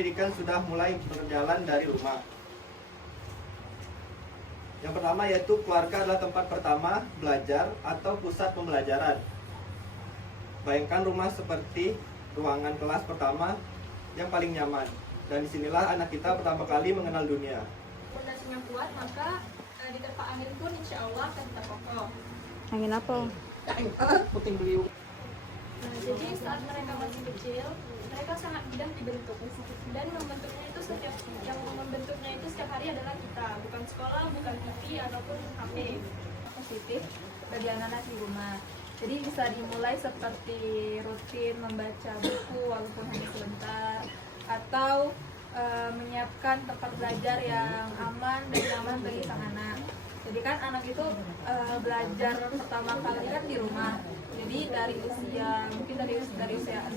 pendidikan sudah mulai berjalan dari rumah. Yang pertama yaitu keluarga adalah tempat pertama belajar atau pusat pembelajaran. Bayangkan rumah seperti ruangan kelas pertama yang paling nyaman. Dan disinilah anak kita pertama kali mengenal dunia. Fondasinya kuat, maka diterpa angin pun insya Allah akan tetap kokoh. Angin apa? Puting beliung. Nah, jadi saat mereka masih kecil, mereka sangat mudah dibentuk. Dan yang membentuknya itu setiap hari adalah kita, bukan sekolah, bukan TV ataupun HP. Positif bagi anak-anak di rumah. Jadi bisa dimulai seperti rutin membaca buku walaupun hanya sebentar, atau menyiapkan tempat belajar yang aman dan nyaman bagi sang anak. Jadi kan anak itu belajar pertama kali kan di rumah. Jadi dari usia mungkin dari usia 0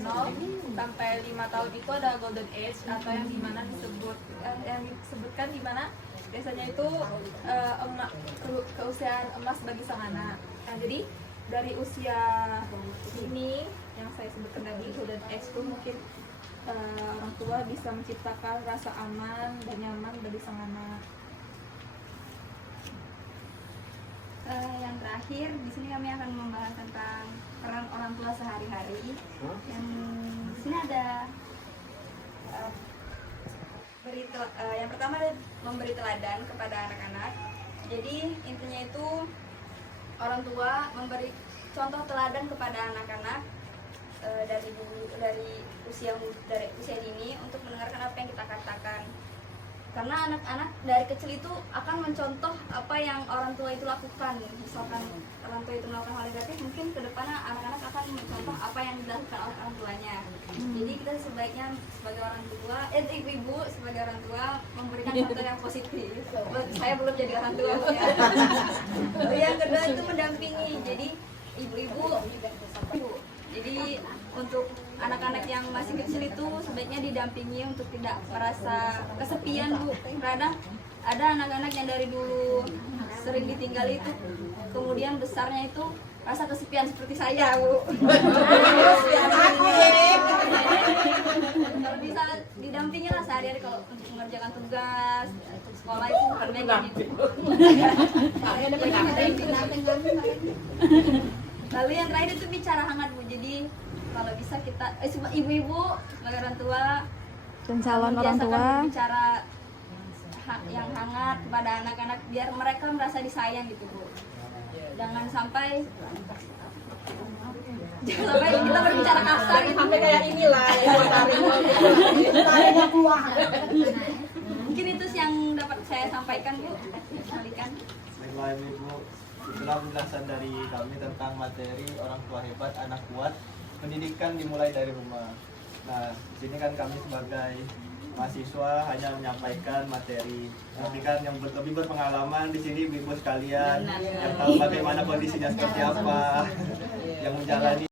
sampai 5 tahun itu ada golden age atau yang dimana disebutkan dimana biasanya itu keusiaan emas bagi sang anak. Nah, jadi dari usia ini yang saya sebutkan tadi golden age itu mungkin orang tua bisa menciptakan rasa aman dan nyaman bagi sang anak. Yang terakhir, di sini kami akan membahas tentang peran orang tua sehari-hari. Yang di sini ada yang pertama adalah memberi teladan kepada anak-anak. Jadi intinya itu orang tua memberi contoh teladan kepada anak-anak dari usia dini untuk mendengarkan apa yang kita katakan. Karena anak-anak dari kecil itu akan mencontoh apa yang orang tua itu lakukan. Misalkan orang tua itu melakukan hal negatif, mungkin ke depannya anak-anak akan mencontoh apa yang dilakukan oleh orang tuanya. Jadi kita sebaiknya sebagai orang tua, ibu-ibu sebagai orang tua memberikan contoh yang positif. Saya belum jadi orang tua. Yang kedua itu mendampingi. Jadi ibu-ibu. Jadi untuk anak-anak yang masih kecil itu sebaiknya didampingi untuk tidak merasa kesepian, Bu. Kadang ada anak-anak yang dari dulu sering ditinggal itu, kemudian besarnya itu rasa kesepian seperti saya, Bu. Kalau bisa didampingi lah sehari-hari kalau untuk mengerjakan tugas, untuk sekolah itu sebaiknya gitu. Lalu yang terakhir itu bicara hangat, Bu. Jadi kalau bisa kita ibu-ibu sebagai orang tua Dan calon orang tua bicara yang hangat kepada anak-anak biar mereka merasa disayang gitu, Bu. Jangan sampai kita berbicara kasar gitu. Sampai kayak inilah ya, Mungkin itu sih yang dapat saya sampaikan, Bu. Kalikan. Baiklah Ibu, itulah penjelasan dari kami tentang materi orang tua hebat, anak kuat. Pendidikan dimulai dari rumah. Nah, di sini kan kami sebagai mahasiswa hanya menyampaikan materi, tapi kan yang lebih berpengalaman di sini ibu sekalian yang tahu bagaimana kondisinya seperti apa, yang menjalani